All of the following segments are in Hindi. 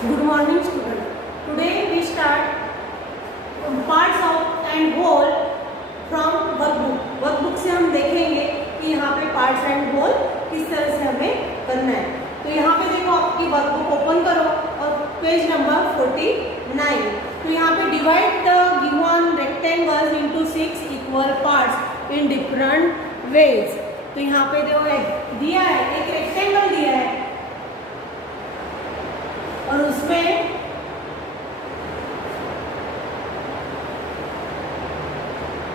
Good morning student. Today we start parts of and whole from workbook. Workbook से हम देखेंगे कि यहाँ पे पार्ट्स एंड होल किस तरह से हमें करना है. तो यहाँ पे देखो आपकी वर्कबुक ओपन करो और पेज नंबर 49. तो यहाँ पे divide the given rectangles into 6 equal parts in different ways. तो यहाँ पे देखो दिया है, एक रेक्टेंगल दिया है और उसमें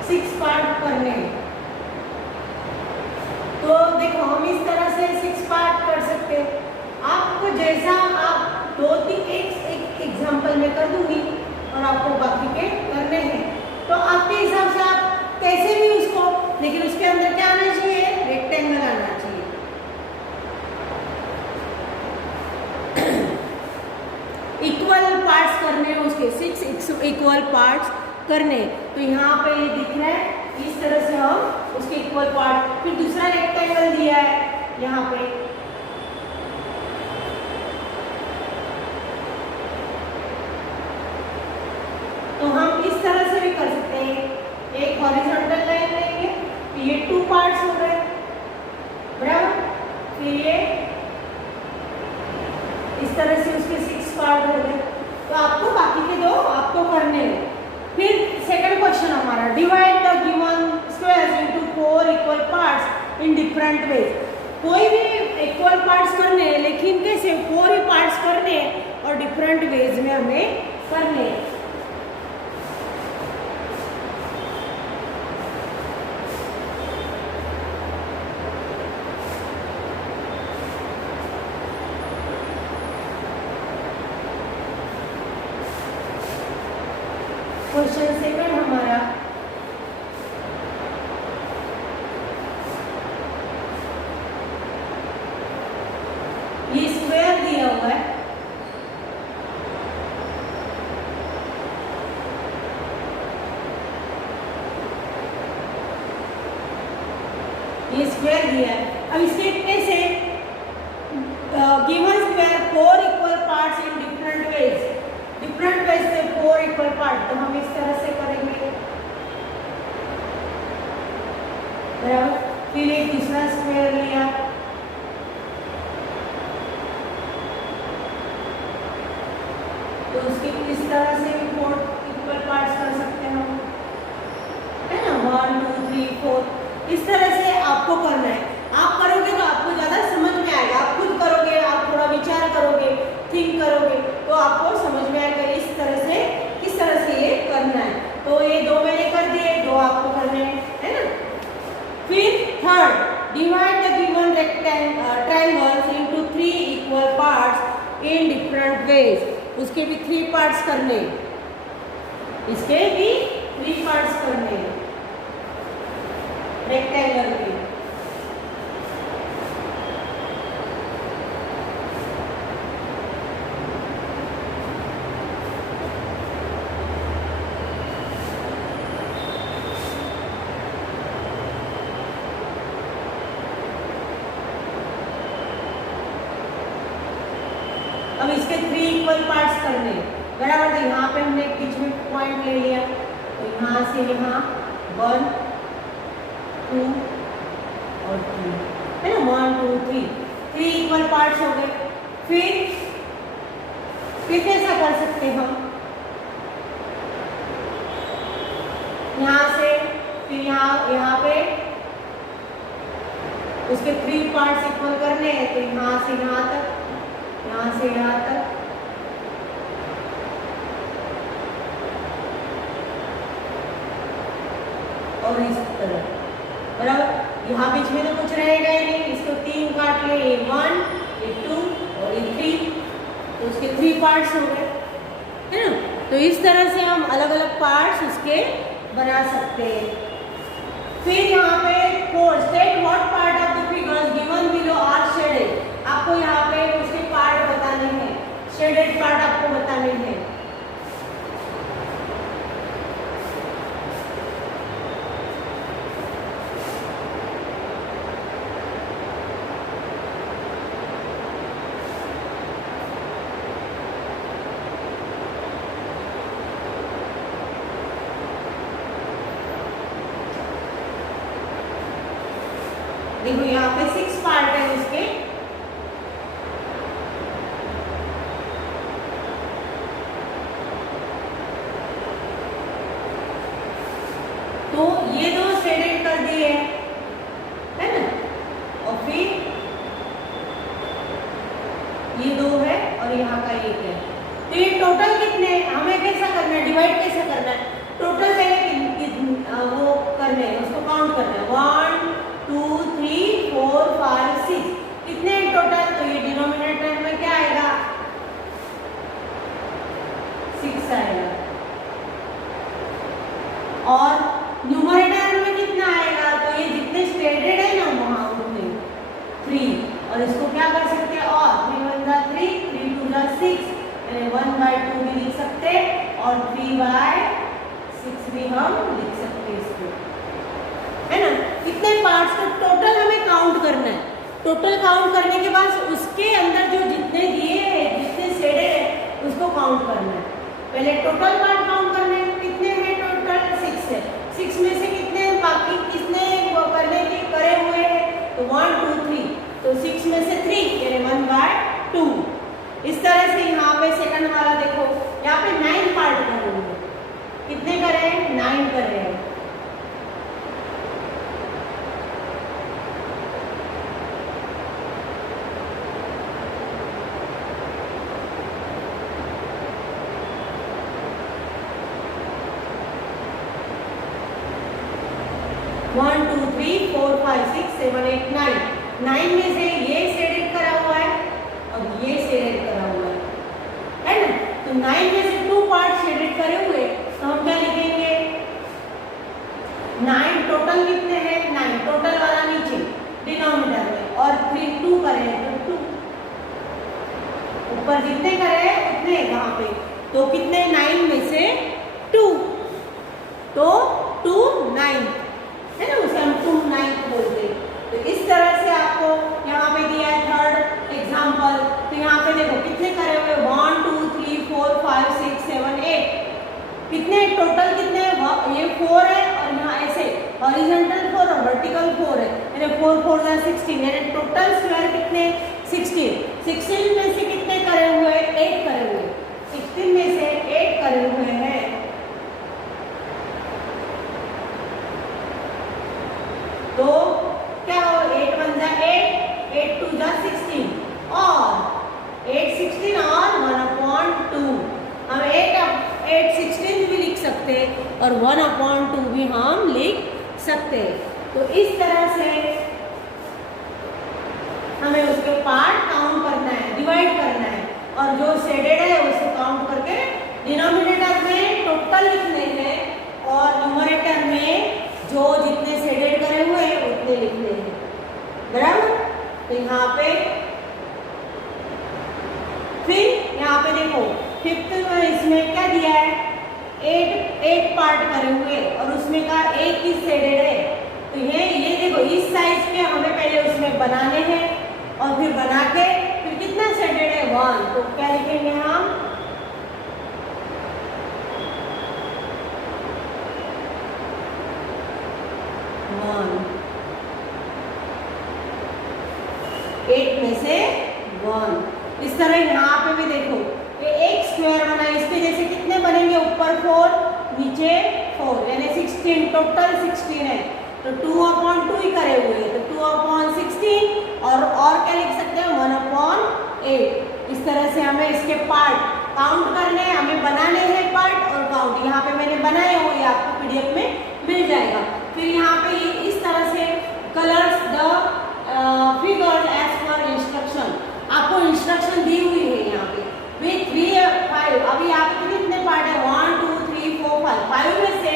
सिक्स पार्ट करने हैं. तो देखो हम इस तरह से 6 पार्ट कर सकते हैं. आपको जैसा आप 2-3 एक एग्जांपल में कर दूंगी और आपको बाकी के करने हैं. तो आपके हिसाब से आप कैसे भी उसको, लेकिन उसके अंदर क्या आना चाहिए, रेक्टेंगल आना चाहिए. इक्वल पार्ट्स करने हैं उसके, 6 इक्वल पार्ट्स करने. तो यहाँ पे ये दिख रहा है, इस तरह से हम उसके इक्वल पार्ट. फिर दूसरा रेक्टेंगल दिया है यहाँ पे, तो हम इस तरह से भी कर सकते हैं. एक हॉरिजॉन्टल लाइन लेंगे, तो ये 2 पार्ट्स हो गए बराबर. फिर ये इस तरह से उसके 6 पार्ट हो गए. तो आपको बाकी के 2 आपको करने हैं. फिर सेकंड क्वेश्चन हमारा, divide the given squares into 4 equal parts in different ways. कोई भी इक्वल पार्ट्स करने हैं, लेकिन कैसे 4 ही पार्ट्स करने हैं और डिफरेंट वेज में हमें करने हैं. क्वेश्चन सेकंड हमारा, ये स्क्वायर दिया हुआ है, ये स्क्वायर दिया है. अब इसके कैसे given square 4 equal parts in different ways. Different ways से 4 इक्वल पार्ट, तो हम इस तरह से करेंगे बराबर. फिर एक दूसरा स्क्वायर लिया, तो उसके इस तरह से भी 4 इक्वल पार्ट्स कर सकते हैं हम, है ना. 1 2 3 4 इस तरह से आपको करना है. आप करोगे तो आपको ज़्यादा समझ में आएगा. आप खुद करोगे, आप थोड़ा विचार करोगे, थिंक करोगे, तो आपको समझ में आएगा इस तरह से किस तरह से ये करना है. तो ये 2 मैंने कर दिए, 2 आपको करने हैं, है ना. फिर third, divide the given triangles into 3 equal parts in different ways. उसके भी 3 पार्ट्स करने, इसके भी 3 पार्ट्स करने रेक्टेंगल के. अब इसके 3 इक्वल पार्ट्स करने बराबर. तो यहाँ पे हमने बीच में पॉइंट ले लिया, तो यहाँ से यहाँ 1 2 और 3, है ना. 1 2 3 इक्वल पार्ट्स हो गए. फिर कैसा कर सकते हैं हम, यहाँ से फिर यहाँ पे उसके 3 पार्ट्स इक्वल करने हैं. तो यहाँ से यहाँ तक, यहाँ से यहाँ तक, और इस तरह बराबर. यहाँ बीच में तो कुछ रहेगा ही नहीं. इसको 3 काट ले, ये 1 ये 2 और ये 3, तो उसके 3 पार्ट्स हो गए, है ना. तो इस तरह से हम अलग अलग पार्ट्स उसके बना सकते हैं. फिर यहाँ पे 4, state what part of the figures given below are shaded. आपको यहाँ पे उसके पार्ट बताने हैं, शेडेड पार्ट आपको बताने हैं. देखो यहाँ पे 6 पार्ट है उसके। तो ये दो शेडेड कर दिए है ना, और फिर ये दो है और यहाँ का एक है। तो ये टोटल कितने, हमें कैसा करना है, डिवाइड कैसे करना है, टोटल पहले वो करने हैं, उसको काउंट करना है। 1 2 3 4 5 6 कितने टोटल, तो ये डिनोमिनेटर में क्या आएगा, 6 आएगा, और न्यूमरेटर में कितना आएगा, तो ये जितने स्टेडेड है ना वहां उतने 3, और इसको क्या कर सकते हैं, और 3 1 जा 3 3 2 जा 6, 1/2 भी लिख सकते और 3/6 भी हम लिख सकते हैं इसको, है ना। कितने पार्ट्स, तो टोटल हमें काउंट करना है। टोटल काउंट करने के बाद उसके अंदर जो जितने दिए हैं, जितने शेडेड है, उसको काउंट करना है। पहले टोटल पार्ट काउंट करने हैं, कितने हैं टोटल, 6 है। 6 में से कितने बाकी, कितने करने के करे हुए हैं, तो 1 2 3, तो 6 में से 3 यानी 1/2। इस तरह से यहाँ पे सेकंड वाला देखो, यहाँ पे 9 पार्ट करे हुए, कितने करे हैं, 9 करे हैं। वन 2 3 4 5 6 7 8 9, 9 में से ये शेडेड करा हुआ है और ये शेडेड करा हुआ है ना। तो 9 में से 2 पार्ट शेडेड करे हुए, तो हम क्या लिखेंगे, 9 टोटल कितने हैं, 9 टोटल वाला नीचे डिनोमिनेटर में, और 3 2 करे हैं तो 2, ऊपर जितने करे हैं उतने वहां पे, तो कितने 9 में से 2, तो 2 9 है ना, उसे हम 2 9 बोलते हैं। तो इस तरह से आपको यहाँ पे दिया है थर्ड एग्जाम्पल। तो यहाँ पे देखो कितने करे हुए, 1 2 3 4 5 6 7 8, कितने टोटल कितने, ये 4 है और यहाँ ऐसे हॉरिजॉन्टल 4 और वर्टिकल 4 है, यानी 4 4 जा 16, यानी टोटल स्क्वायर कितने 16। 16 में से कितने करे हुए, 8 करे हुए, 16 में से 8 करे हुए हैं। तो क्या हो, 8 1 जा 8, 8 2 जा 16, और 8 16 और 1/2, हम 8 16 भी लिख सकते हैं और 1/2 भी हम लिख सकते हैं। तो इस तरह से हमें उसके पार्ट काउंट करना है, डिवाइड करना है, और जो शेडेड है उसे काउंट करके डिनोमिनेटर में टोटल लिखने हैं और न्यूमरेटर में जो जितने शेडेड करे हुए हैं उतने लिखने हैं, बराबर। तो यहाँ पे फिर यहाँ पे देखो फिफ्थ में इसमें क्या दिया है, 8 पार्ट करे हुए और उसमें का एक ही शेडेड है। तो ये देखो इस साइज के हमें पहले उसमें बनाने हैं और फिर बना के फिर कितना शेडेड है, 1, तो क्या लिखेंगे हम, एट में से 1। इस तरह यहाँ पे भी देखो ये एक स्क्वायर बना, इसके जैसे कितने बनेंगे, ऊपर 4 नीचे 4, यानी 16, टोटल 16 है। तो 2/2 ही करे हुए हैं, तो 2/16 और क्या लिख सकते हैं, 1/8। इस तरह से हमें इसके पार्ट काउंट करने हैं, हमें बनाने हैं पार्ट और काउंट। यहाँ पे मैंने बनाए हुए, आपको पीडीएफ में मिल जाएगा। फिर यहाँ पे इस तरह से colours the figures as per instruction, आपको इंस्ट्रक्शन दी हुई है यहाँ पे विथ 3 5। अभी आपके कितने पार्ट है, 1 2 3 4 5, 5 में से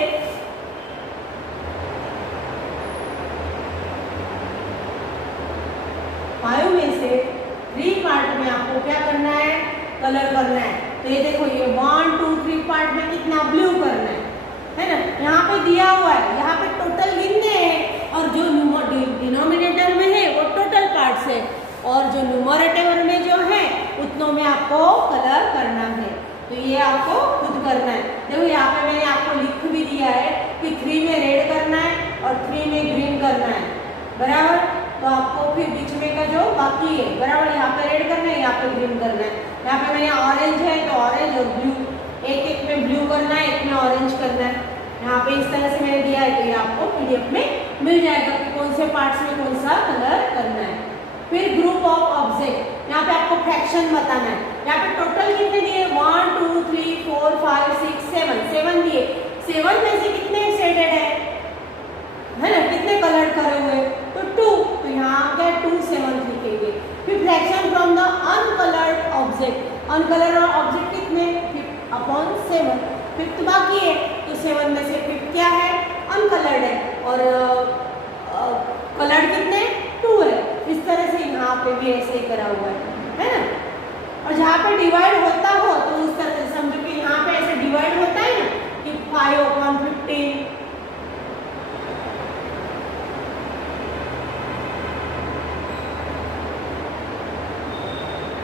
से 3 पार्ट में आपको क्या करना है, कलर करना है। तो ये देखो ये 1 2 3 पार्ट में कितना ब्लू करना है ना। यहाँ पे दिया हुआ है, यहाँ पे टोटल गिनने हैं और जो डिनोमिनेटर में है वो टोटल पार्ट्स है और जो न्यूमरेटर में जो है उतनों में आपको कलर करना है। तो ये आपको खुद करना है। देखो यहाँ पे मैंने आपको लिख भी दिया है कि 3 में रेड करना है और 3 में ग्रीन करना है, बराबर। तो आपको फिर बीच में का जो बाकी है बराबर, यहाँ पे रेड करना है, यहाँ पे ग्रीन करना है। यहाँ पे मैंने ऑरेंज है तो ऑरेंज और ब्लू, एक में ब्लू करना है, एक में ऑरेंज करना है। यहाँ पे इस तरह से मैंने दिया है, तो ये आपको पीडीएफ में मिल जाएगा कि कौन से पार्ट्स में कौन सा कलर करना है। फिर ग्रुप ऑफ ऑब्जेक्ट, यहाँ पे आपको फ्रैक्शन बताना है। यहाँ पे टोटल कितने दिए, 1 2 3 4 5 6 7 दिए। 7 में से कितने शेडेड है ना, कितने कलर करे हुए, तो 2, तो यहाँ क्या 2 7 लिखेंगे। फिर fraction from the uncoloured object, uncoloured object कितने 5/7, 5 बाकी है, तो 7 में से 5 क्या है, अनकलर्ड है, और कलर्ड कितने 2 है। इस तरह से यहाँ पे भी ऐसे ही करा हुआ है ना। और जहाँ पे डिवाइड होता हो तो उस तरह से समझो कि यहाँ पे ऐसे डिवाइड होता है ना कि 5/15,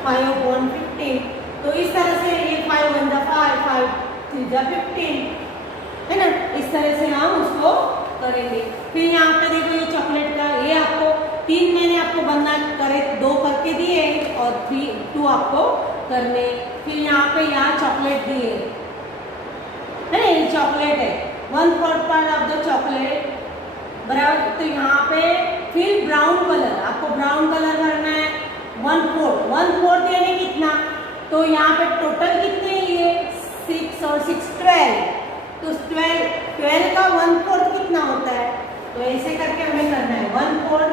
5/15, तो इस तरह से ये 5 1 5 5 3 15 है ना। इस तरह से हम उसको करेंगे। फिर यहाँ पे देखो ये चॉकलेट का, ये आपको 3 मैंने आपको बनना करे 2 करके दिए और 2 आपको करने। फिर यहाँ पे यहाँ चॉकलेट दिए है ना, ये चॉकलेट है 1/4 पार्ट ऑफ द चॉकलेट बराबर। तो यहाँ पे फिर ब्राउन कलर, आपको ब्राउन कलर करना है 1/4 यानी कितना, तो यहाँ पे टोटल कितने लिए 6 और 6 12, तो 12 का 1/4 कितना होता है, तो ऐसे करके हमें करना है 1/4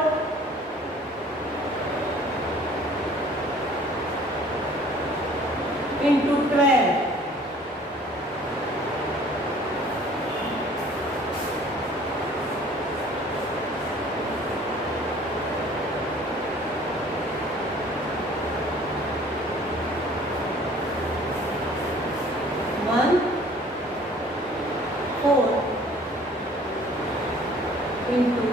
into 12, into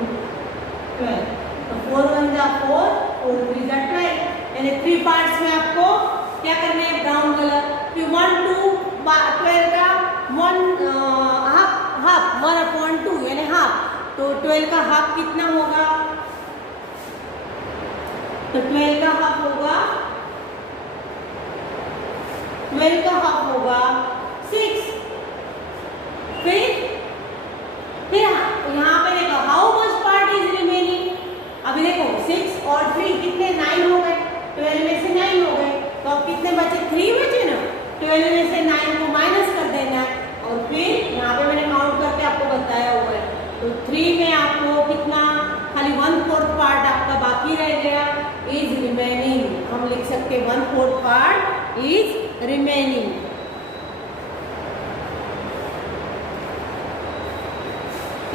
12, तो 4 1 जा 4, 4 3 जा 12, यानी 3 पार्ट्स में आपको क्या करना है, ब्राउन कलर। फिर 1 2 12 का 1 हाफ 1/2 यानी हाफ, तो 12 का हाफ कितना होगा, तो 12 का हाफ होगा 6। फिर यहाँ पे देखो how much part is remaining, अभी देखो 6 और 3 कितने 9 हो गए, 12 में से 9 हो गए, तो अब कितने बचे 3 बचे ना, 12 में से 9 को माइनस कर देना है, और फिर यहाँ पे मैंने काउंट करके आपको बताया हुआ है, तो 3 में आपको कितना खाली 1/4 पार्ट आपका बाकी रह गया, इज रिमेनिंग, हम लिख सकते हैं 1/4 पार्ट इज रिमेनिंग।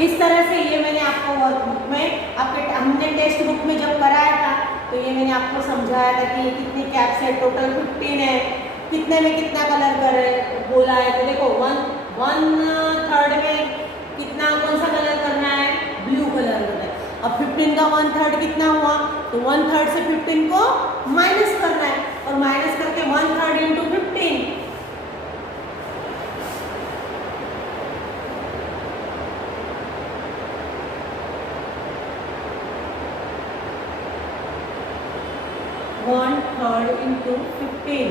इस तरह से ये मैंने आपको वर्कबुक में आपके हमने टेक्स्ट बुक में जब कराया था तो ये मैंने आपको समझाया था कि ये कितने कैप्स है, टोटल 15 है, कितने में कितना कलर कर बोला है, तो देखो 1/3 में कितना कौन सा कलर करना है, ब्लू कलर करना है। अब 15 का 1/3 कितना हुआ, तो 1/3 से 15 को माइनस करना है, और माइनस करके 1/3 into 15, (1/3 into 15).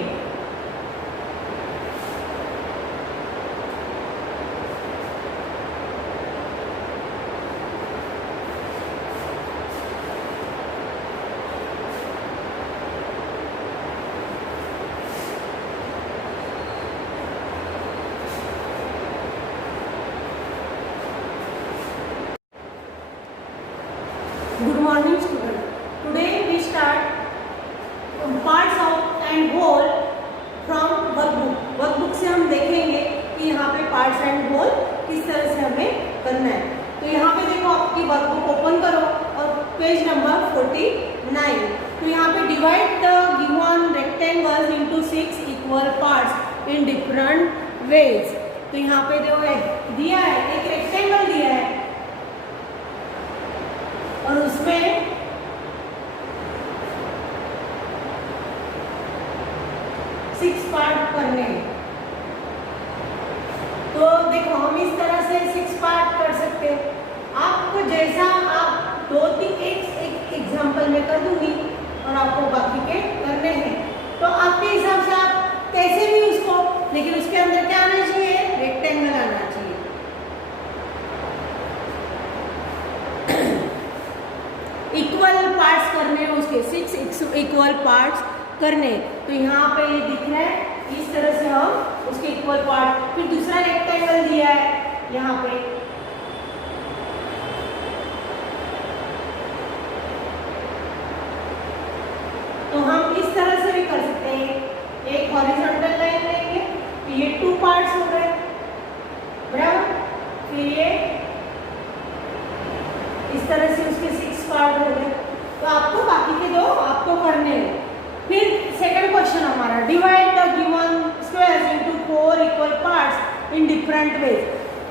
Good morning student. Today we start parts of and whole from workbook. Workbook से हम देखेंगे कि यहाँ पे पार्ट्स एंड होल किस तरह से हमें करना है। तो यहाँ पे देखो आपकी वर्कबुक ओपन करो और पेज नंबर 49। तो यहाँ पे divide the given rectangles into 6 equal parts in different ways. तो यहाँ पे जो है दिया है एक रेक्टेंगल दिया है और उसमें पार्ट करने हैं। तो देखो हम इस तरह से 6 पार्ट कर सकते हैं। आपको जैसा आप 2-3 एक एग्जाम्पल एग्जाम्पल मैं कर दूंगी और आपको बाकी के करने हैं। तो आपके हिसाब से आप कैसे भी उसको, लेकिन उसके अंदर क्या आना चाहिए, रेक्टेंगल आना चाहिए। इक्वल पार्ट्स करने, उसके 6 इक्वल पार्ट्स करने। तो यहाँ पे ये दिख रहा है, इस तरह से हम उसके इक्वल पार्ट, फिर दूसरा रेक्टेंगल दिया है यहाँ पे, तो हम इस तरह से भी कर सकते हैं। एक हॉरिजॉन्टल लाइन लेंगे, तो ये 2 पार्ट्स हो गए, बराबर। फिर ये इस तरह से उसके 6 पार्ट हो गए। तो आपको बाकी के 2 आपको करने हैं। फिर सेकंड क्वेश्चन हमारा, divide the given squares into 4 equal parts in different ways.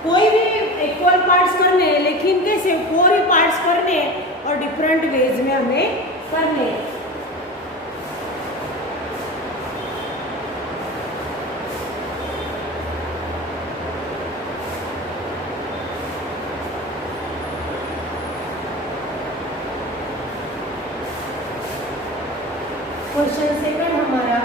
कोई भी इक्वल पार्ट्स करने हैं, लेकिन कैसे 4 ही पार्ट्स करने हैं और डिफरेंट वेज में हमें करने हैं। क्वेश्चन सेकंड हमारा,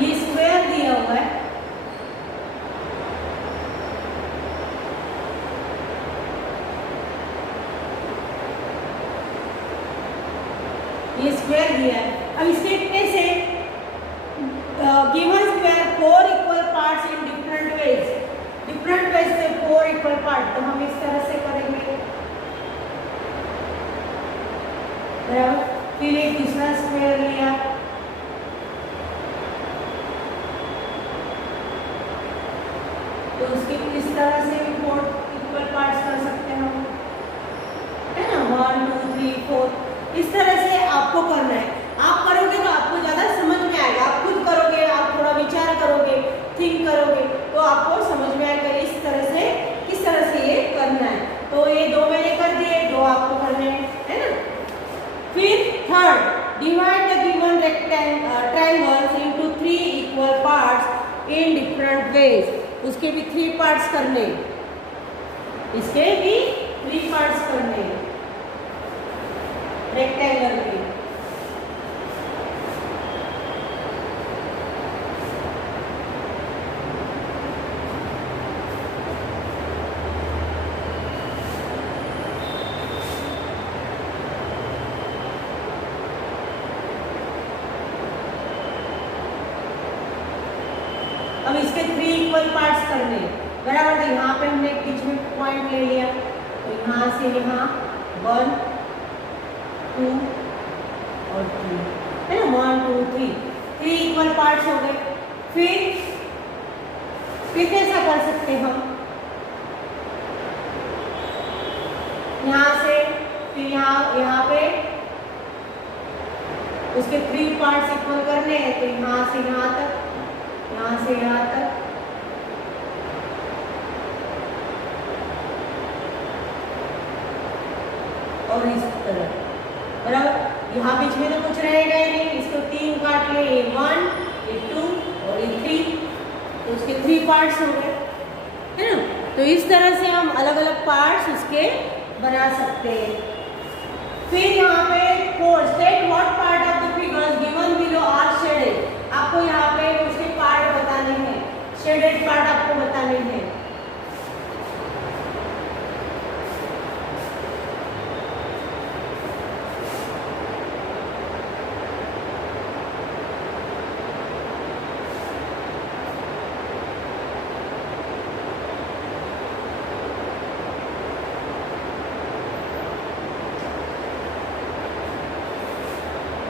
ये स्क्वायर दिया हुआ है, ये स्क्वायर दिया है। अब इसके कैसे given square 4 equal parts in different ways, different ways से 4 इक्वल पार्ट, तो हम इस तरह से करेंगे, बराबर। फिर एक दूसरा स्क्वायर लिया, तो उसके इस तरह से भी 4 इक्वल पार्ट्स कर सकते हैं हम, है ना, 1 2 3 4। इस तरह से आपको करना है। आप करोगे तो आपको ज़्यादा समझ में आएगा। आप खुद करोगे, आप थोड़ा विचार करोगे, थिंक करोगे, तो आपको समझ में आएगा इस तरह से किस तरह से ये करना है। तो ये 2 मैंने कर दिए, 2 आपको करने हैं, है ना। फिर third, divide the given triangles into 3 equal parts in different ways. उसके भी 3 पार्ट्स करने, इसके भी 3 पार्ट्स करने रेक्टेंगल के। अब इसके 3 इक्वल पार्ट्स करने, बराबर। तो यहाँ पे हमने बीच में पॉइंट ले लिया, तो यहाँ से यहाँ 1 2 और 3, है ना, 1 2 3 इक्वल पार्ट्स हो गए। फिर कैसा कर सकते हैं हम, यहाँ से फिर यहाँ पे उसके 3 पार्ट्स इक्वल करने हैं, तो यहाँ से यहाँ तक, यहाँ से यहाँ तक, और इस तरह, बराबर। यहाँ बीच में तो कुछ रहेगा ही नहीं, इसको 3 काट ले, ये 1 ये 2 और ये 3, तो उसके 3 पार्ट्स हो गए, है ना। तो इस तरह से हम अलग अलग पार्ट्स उसके बना सकते हैं। फिर यहाँ पे 4, state what part of the figures given below are shaded. आपको यहाँ पे उसके पार्ट बताने हैं, शेडेड पार्ट आपको बताने हैं।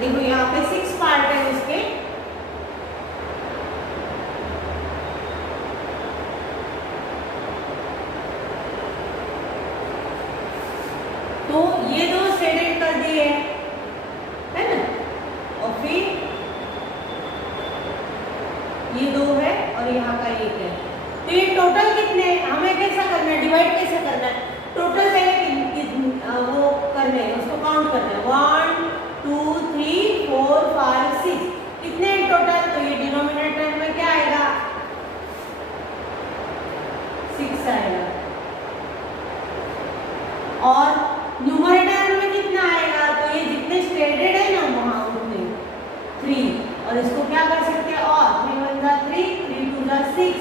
देखो यहाँ पे 6 पार्ट है उसके, तो ये 2 शेडेड कर दिए, है ना, और फिर ये 2 है और यहाँ का 1 है। तो ये टोटल कितने, हमें कैसा करना है, डिवाइड कैसे करना है, टोटल पहले वो करने हैं, उसको काउंट करना है, 1 2 3 4 5 6, कितने टोटल। तो ये डिनोमिनेटर में क्या आएगा, और न्यूमरेटर में कितना आएगा, तो ये जितने शेडेड है ना वहाँ उतने 3, और इसको क्या कर सकते हैं, और 3 1 जा 3, 3 2 जा 6,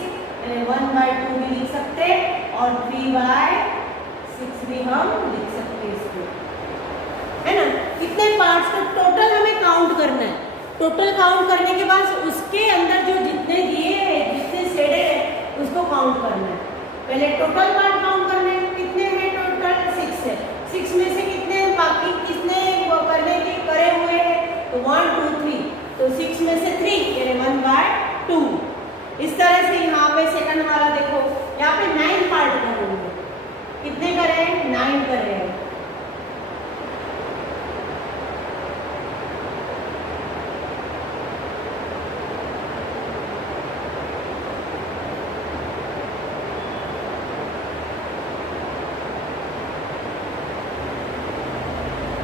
1/2 भी लिख सकते हैं और 3/6 भी हम लिख सकते हैं इसको, है ना। कितने पार्ट्स, तो टोटल हमें काउंट करना है। टोटल काउंट करने के बाद उसके अंदर जो जितने दिए हैं, जितने शेडेड है उसको काउंट करना है। पहले टोटल पार्ट काउंट करने हैं, कितने हैं टोटल, 6 है। 6 में से कितने बाकी, कितने करने के करे हुए हैं, तो 1 2 3, तो 6 में से 3 यानी 1/2। इस तरह से यहाँ पे सेकंड वाला देखो, यहाँ पे 9 पार्ट करे हुए हैं, कितने करे हैं, 9 करे हैं।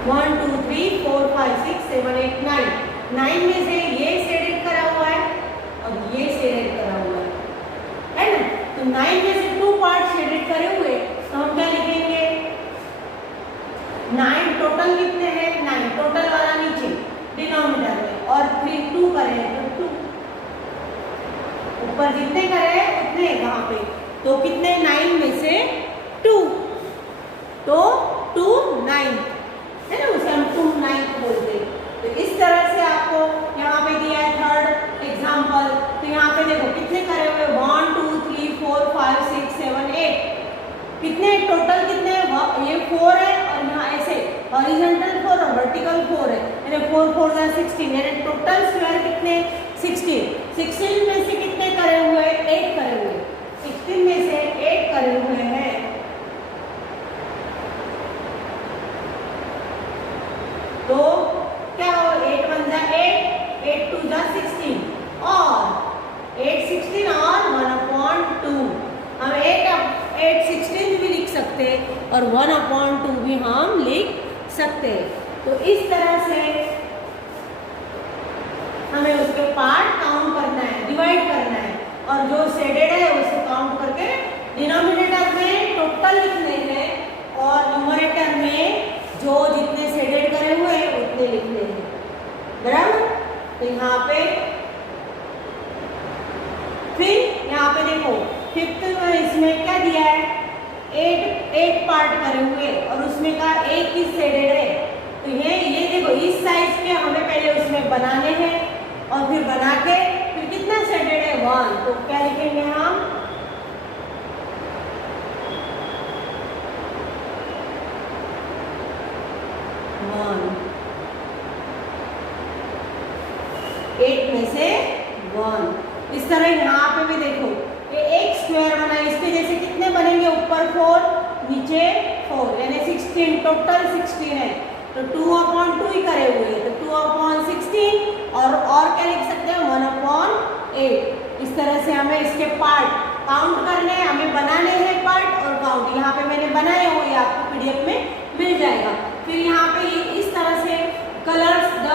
वन 2 3 4 5 6 7 8 9, 9 में से ये शेडेड करा हुआ है और ये शेडेड करा हुआ है ना। तो 9 में से 2 पार्ट शेडेड करे हुए, तो हम क्या लिखेंगे, 9 टोटल कितने हैं, 9 टोटल वाला नीचे डिनोमिनेटर में, और फिर 2 करे हैं तो 2, ऊपर जितने करे हैं उतने वहां पे, तो कितने 9 में से 2, तो 2 9 है ना, उसे हम 2 9 बोलते हैं। तो इस तरह से आपको यहाँ पे दिया है थर्ड एग्जाम्पल। तो यहाँ पे देखो कितने करे हुए, 1 2 3 4 5 6 7 8, कितने टोटल कितने, ये 4 है और यहाँ ऐसे हॉरिजॉन्टल 4 और वर्टिकल 4 है, यानी 4 4 जा 16, यानी टोटल स्क्वायर कितने 16। 16 में से कितने करे हुए, 8 करे हुए, 16 में से 8 करे हुए हैं। तो क्या हो, 8 1 जा 8, 8 2 जा 16, और 8 16 और 1/2, हम 8 16 भी लिख सकते हैं और 1/2 भी हम लिख सकते हैं। तो इस तरह से हमें उसके पार्ट काउंट करना है, डिवाइड करना है, और जो शेडेड है उसे काउंट करके डिनोमिनेटर में टोटल लिखने हैं और न्यूमरेटर में जो जितने शेडेड करे हुए हैं उतने लिखने हैं, बराबर। तो यहाँ पे फिर यहाँ पे देखो फिफ्थ इसमें क्या दिया है, 8 पार्ट करे हुए और उसमें का एक ही शेडेड है। तो ये देखो इस साइज के हमें पहले उसमें बनाने हैं और फिर बना के फिर कितना शेडेड है, 1, तो क्या लिखेंगे हम, 8 में से 1। इस तरह यहाँ पे भी देखो ये एक स्क्वायर बना, इसके जैसे कितने बनेंगे, ऊपर 4 नीचे 4, यानी 16, टोटल 16 है, तो 2/2 ही करे हुए हैं, तो 2/16 और क्या लिख सकते हैं, 1/8। इस तरह से हमें इसके पार्ट काउंट करने हैं, हमें बनाने हैं पार्ट और काउंट। यहाँ पे मैंने बनाए हुए, आपको पीडीएफ में मिल जाएगा। फिर यहाँ पे इस तरह से colours the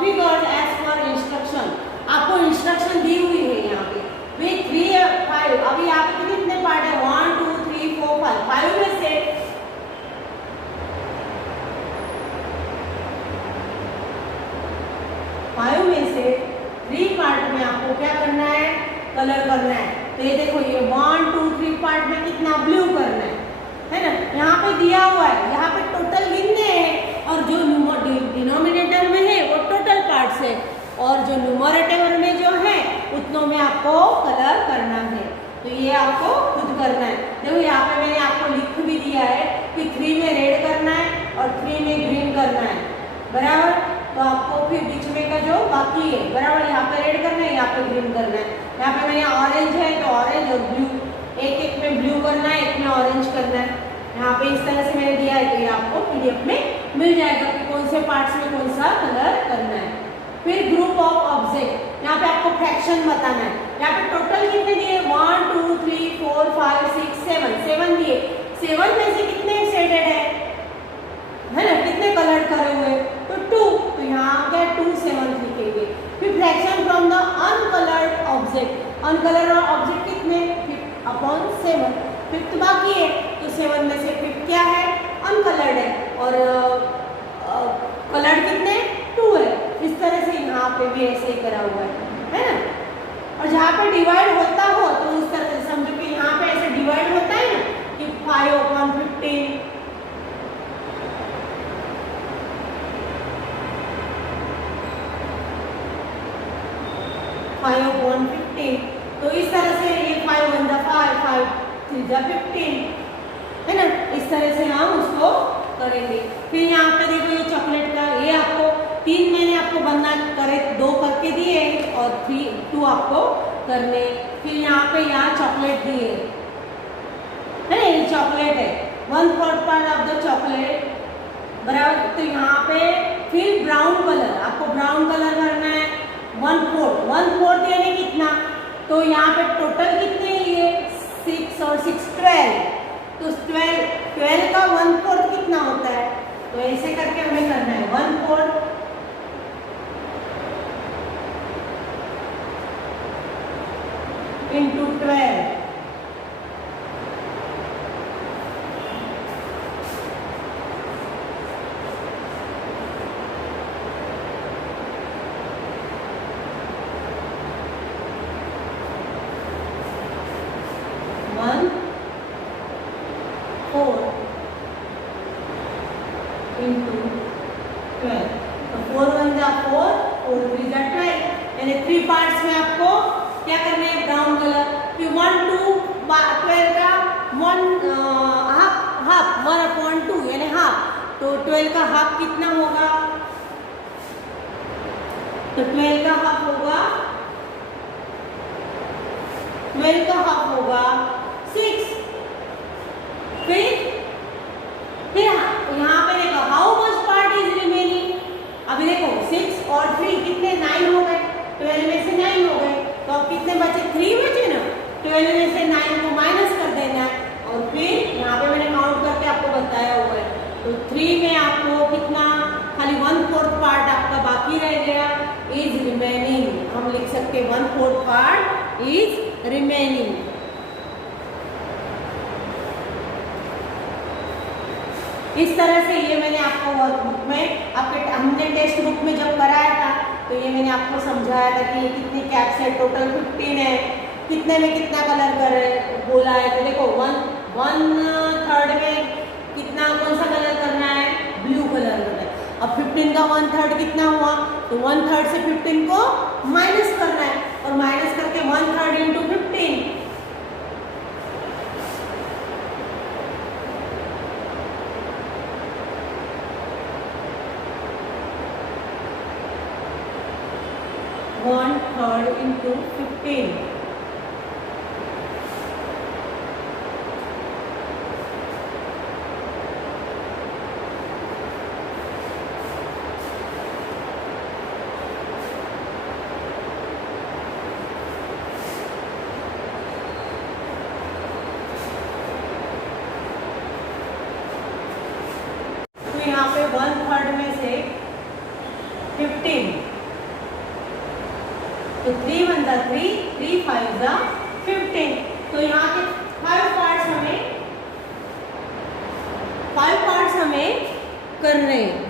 figures as per instruction, आपको इंस्ट्रक्शन दी हुई है यहाँ पे विथ 3 5। अभी यहाँ पे कितने पार्ट है, 1 2 3 4 5, 5 में से पार्ट में आपको क्या करना है, कलर करना है। तो ये देखो ये 1 2 3 पार्ट में कितना ब्लू करना है ना, यहाँ पे दिया हुआ है, यहाँ पे टोटल गिनने हैं और जो डिनोमिनेटर में है वो टोटल पार्ट्स है और जो न्यूमरेटर में जो है उतनों में आपको कलर करना है। तो ये आपको खुद करना है। देखो यहाँ पे मैंने आपको लिख भी दिया है कि 3 में रेड करना है और 3 में ग्रीन करना है, बराबर। तो आपको फिर बीच में का जो बाकी है, बराबर, यहाँ पे रेड करना है, यहाँ पे ग्रीन करना है। यहाँ पे मैंने ऑरेंज है तो ऑरेंज और ब्लू, एक में ब्लू करना है, एक में ऑरेंज करना है। यहाँ पे इस तरह से मैंने दिया है, तो ये आपको पीडीएफ में मिल जाएगा कि कौन से पार्ट्स में कौन सा कलर करना है। फिर ग्रुप ऑफ ऑब्जेक्ट, यहाँ पे आपको फ्रैक्शन बताना है। यहाँ पे टोटल कितने दिए, 1 2 3 4 5 6 7 दिए। 7 में से कितने शेडेड है ना, कितने कलर करे हुए, तो 2, तो यहाँ क्या 2 7 लिखेंगे। फिर fraction from the uncoloured object, uncoloured object कितने 5/7, 5 बाकी है, तो 7 में से 5 क्या है और कलर कितने 2 है। इस तरह से यहाँ पे भी ऐसे ही करा हुआ है ना। और जहाँ पे डिवाइड होता हो तो उस तरह से समझो कि यहाँ पे ऐसे डिवाइड होता है ना कि 5/15 5/15। तो इस तरह से ये 5 1 5 5 3 15 है ना। इस तरह से हम उसको करेंगे। फिर यहाँ पे देखो ये चॉकलेट का, ये आपको 3 मैंने आपको बनना करे 2 करके दिए और 2 आपको करने। फिर यहाँ पे यहाँ चॉकलेट दिए है ना, ये चॉकलेट है 1/4 पार्ट ऑफ द चॉकलेट बराबर। तो यहाँ पे फिर ब्राउन कलर, आपको ब्राउन कलर करना है 1/4 यानी कितना, तो यहाँ पे टोटल कितने लिए 6 और 6 12। तो 12 का 1/4 कितना होता है, तो ऐसे करके हमें करना है 1/4 into 12। into 12। तो 4 1 जा 4, 4 3 जा 12, यानी 3 पार्ट्स में आपको क्या करना है ब्राउन कलर। फिर 1 2 12 का 1 हाफ 1/2 यानी हाफ। तो 12 का हाफ कितना होगा, तो 12 का हाफ होगा 6। फिर यहाँ पे देखो how much part is remaining. अभी देखो 6 और 3 कितने 9 हो गए, 12 में से 9 हो गए, तो अब कितने बचे 3 बचे ना। 12 में से 9 को माइनस कर देना है और फिर यहाँ पे मैंने काउंट करके आपको बताया हुआ है। तो 3 में आपको कितना खाली 1/4 पार्ट आपका बाकी रह गया इज रिमेनिंग। हम लिख सकते 1/4 पार्ट इज रिमेनिंग। इस तरह से ये मैंने आपको वर्कबुक में आपके हमने टेक्स्ट बुक में जब कराया था तो ये मैंने आपको समझाया था कि ये कितनी कैप्स है, टोटल 15 है, कितने में कितना कलर कर बोला है। तो देखो 1/3 में कितना कौन सा कलर करना है, ब्लू कलर करना है। अब 15 का 1/3 कितना हुआ, तो 1/3 से 15 को माइनस करना है और माइनस करके 1/3 into 15। (1/3 into 15) तो यहाँ पे 1/3 में से 15, तो 3 1 जा 3, 3 5 जा 15। तो यहाँ के 5 पार्ट्स हमें करने हैं।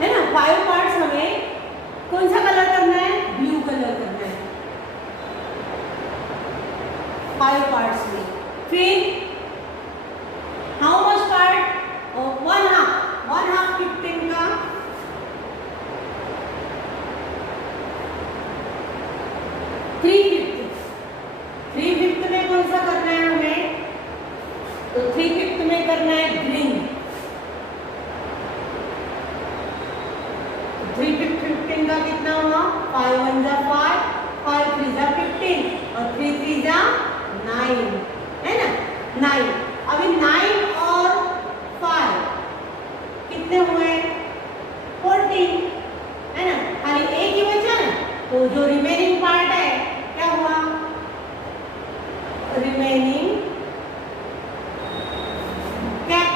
है ना, 5 पार्ट्स हमें कौन सा कलर करना है, ब्लू कलर करना है 5 पार्ट्स में। फिर हाउ मच पार्ट, 1/2 15 का 3/5 में कौन सा करना है हमें, तो 3/5 में करना है ग्रीन। 3/5 15 का कितना हुआ, 5 1 जा 5, 5 3 जा 15 और 3 3 जा 9, है ना 9। अभी 9 और 5 कितने हुए 14, है ना, खाली एक ही बचा ना। तो जो रिमेनिंग पार्ट है क्या हुआ, रिमेनिंग कैप,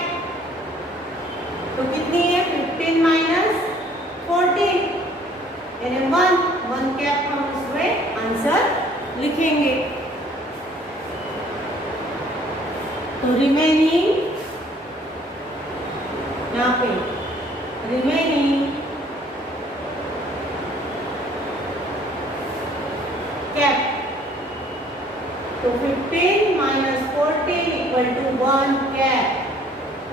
तो कितनी है 15 माइनस 14 यानी 1 कैप हम उसमें आंसर लिखेंगे। तो रिमेनिंग यहाँ पे रिमेनिंग कैप, तो 15 माइनस 14 इक्वल टू 1 कैप,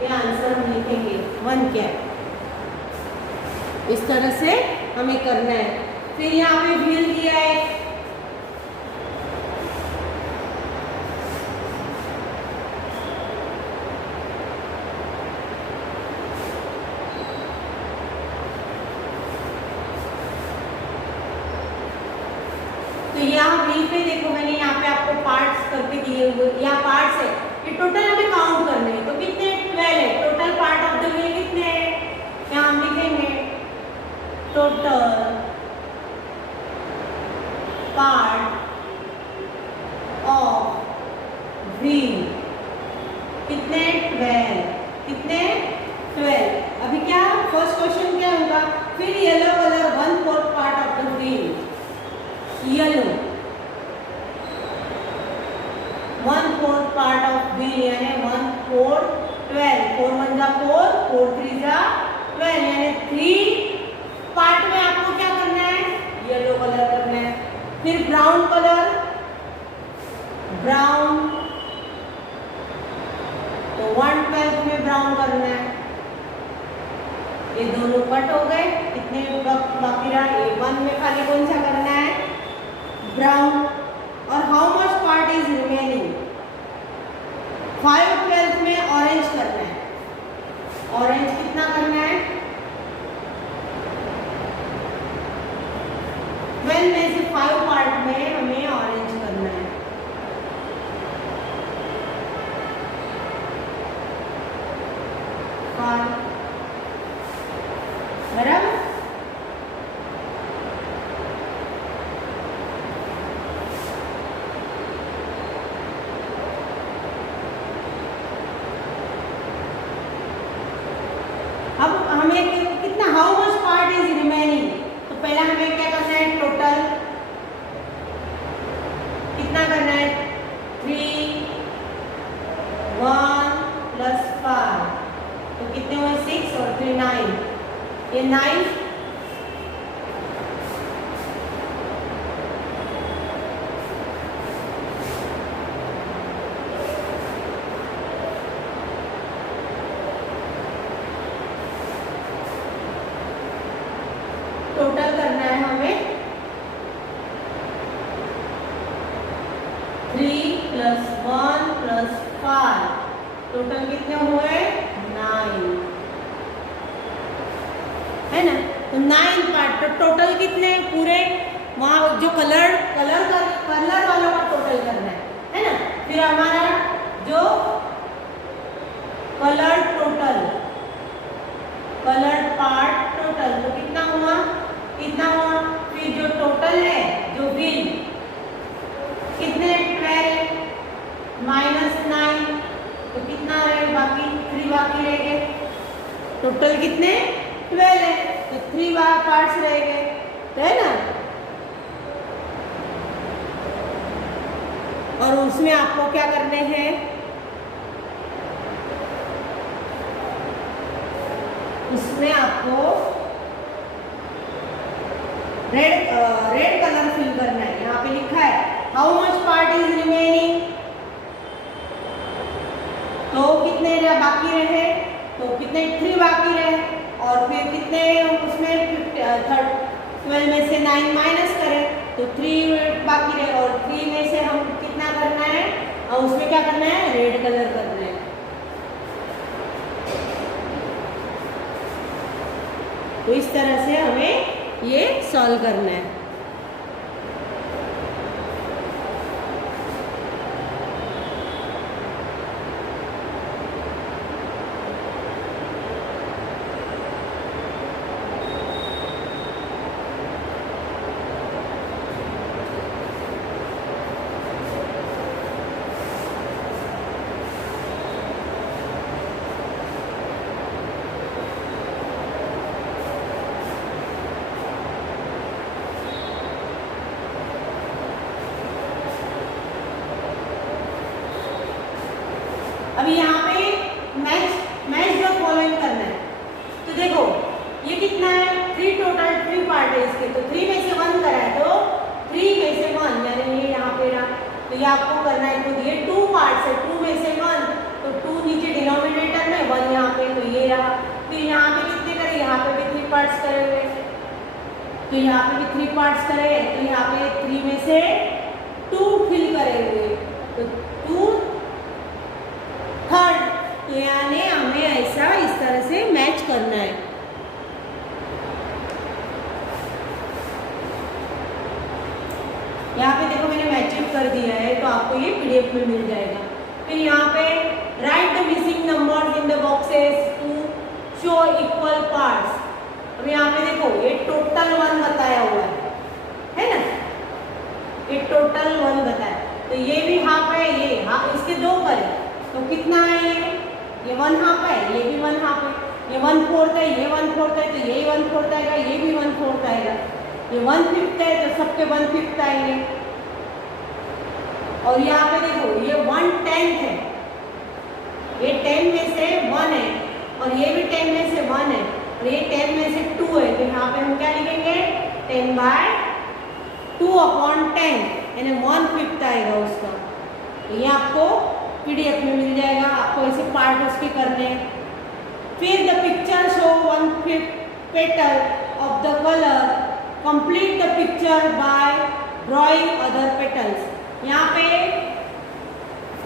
ये आंसर हम लिखेंगे 1 कैप। इस तरह से हमें करना है। फिर यहाँ पे व्हील दिया है, तो यहाँ व्हील पे देखो मैंने यहाँ पे आपको पार्ट्स करके दिए हुए, यहाँ पार्ट्स है, ये टोटल हमें काउंट करने हैं। तो कितने 12 है, total part of the wheel कितने हैं, यहाँ हम लिखेंगे टोटल पार्ट ऑफ व्हील कितने 12, कितने 12। अभी क्या फर्स्ट क्वेश्चन क्या होगा, फिर yellow colour 1/4 part of the wheel, yellow 1/4 part of wheel यानी 1/4 12, 4 1 जा 4, 4 3 जा 12, यानी 3 पार्ट में आपको क्या करना है, येलो कलर करना है। फिर ब्राउन कलर, ब्राउन, तो 1/12 में ब्राउन करना है। ये दोनों कट हो गए, कितने बाकी रहा, ये 1 में खाली कौन सा करना है, ब्राउन। और how much part is remaining, 5/12 में ऑरेंज करना है। ऑरेंज कितना करना है, 12 में से 5 पार्ट में हमें ऑरेंज करना है। बराबर। अब हमें कितना, how much part is remaining, तो पहला हमें क्या करना है, टोटल कितना करना है, 3 1 प्लस 5, तो कितने हुए 6 और 3 9, ये 9, टोटल करना है हमें 3 प्लस 1 प्लस 5, टोटल कितने हुए 9, है ना। तो 9 पार्ट, तो टोटल कितने पूरे, वहाँ जो कलर वालों का टोटल करना है ना। फिर हमारा जो colour total, colour part total, तो कितना हुआ, कितना हुआ। फिर जो टोटल है, जो व्हील कितने 12 माइनस 9, तो कितना रहे बाकी, 3 बाकी रह गए। टोटल कितने 12 है, तो 3 पार्ट्स रह गए, है ना। और उसमें आपको क्या करने हैं, उसमें आपको रेड कलर फिल करना है। यहाँ पे लिखा है how much part is remaining, तो कितने बाकी रहे, तो कितने 3 बाकी रहे। और फिर कितने उसमें 12 में से 9 माइनस करें तो 3 बाकी रहे, और 3 में से हम कितना करना है, और उसमें क्या करना है, रेड कलर करना है। तो इस तरह से हमें ये सॉल्व करना है। अभी यहाँ पे मैच द फॉलोइंग करना है। तो देखो ये कितना है, 3 टोटल 3 पार्ट है इसके, तो 3 में से 1 करा है तो 3 में से 1 यानी ये यहाँ पे रहा, तो ये आपको करना है। तो ये 2 पार्ट्स है, 2 में से 1, तो 2 नीचे डिनोमिनेटर में, 1 यहाँ पे, तो ये रहा। फिर यहाँ पे कितने करे, यहाँ पे भी 3 पार्ट्स करे हुए, तो यहाँ पे भी 3 पार्ट्स करे, तो यहाँ पे 3 में से 2 फिल करे हुए, तो 2 थर्ड, तो यानी हमें ऐसा इस तरह से मैच करना है। यहाँ पे देखो मैंने मैचिंग कर दिया है, तो आपको ये पीडीएफ में मिल जाएगा। फिर यहाँ पे write the missing numbers in the boxes to show equal parts. अब यहाँ पे देखो ये टोटल 1 बताया हुआ है ना, ये टोटल 1 बताया, तो ये भी हाफ है, ये हाफ, इसके 2 करे तो कितना है, ये 1 हाफ है, ये भी 1 हाफ है, ये 1/4 है, ये 1/4 है, तो ये 1/4 आएगा, ये भी 1/4 आएगा, ये 1/5 है तो सबके 1/5 आएंगे। और यहाँ पे देखो ये 1/10 है, ये 10 में से 1 है, और ये भी 10 में से 1 है, और ये 10 में से 2 है, तो यहाँ पे हम क्या लिखेंगे 10/2/10 यानी 1/5 आएगा उसका। तो ये आपको पीडीएफ में मिल जाएगा, आपको ऐसे पार्ट उसके करने हैं। फिर the picture show 1/5 petal of the colour, complete the picture bye drawing other petals. यहाँ पे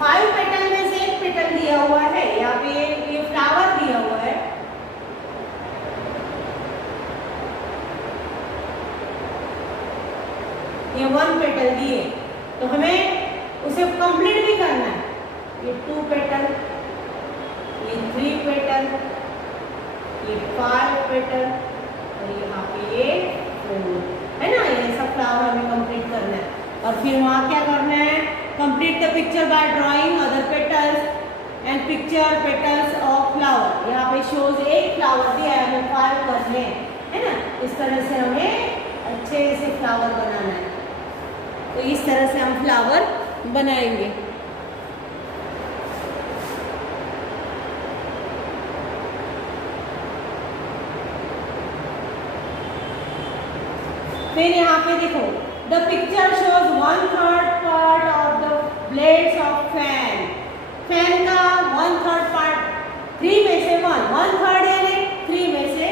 5 पेटल में से 1 पेटल दिया हुआ है, यहाँ पे ये फ्लावर दिया हुआ है, ये 1 पेटल दिए, तो हमें उसे कंप्लीट भी करना है। ये 2 पेटल, ये 3 पेटल, ये 5 पेटल, और यहाँ पे ये 4 है ना, ये सब फ्लावर हमें कंप्लीट करना है। और फिर वहाँ क्या करना है, complete the picture by drawing other petals and picture petals of flower. यहाँ पे शोज एक फ्लावर दिया है, हमें 5 करने है ना, इस तरह से हमें अच्छे से फ्लावर बनाना है। तो इस तरह से हम फ्लावर बनाएंगे। फिर यहाँ पे देखो the picture shows 1/3 part of the blades of fan. Fan का 1/3 पार्ट, 3 में से 1/3 यानी 3 में से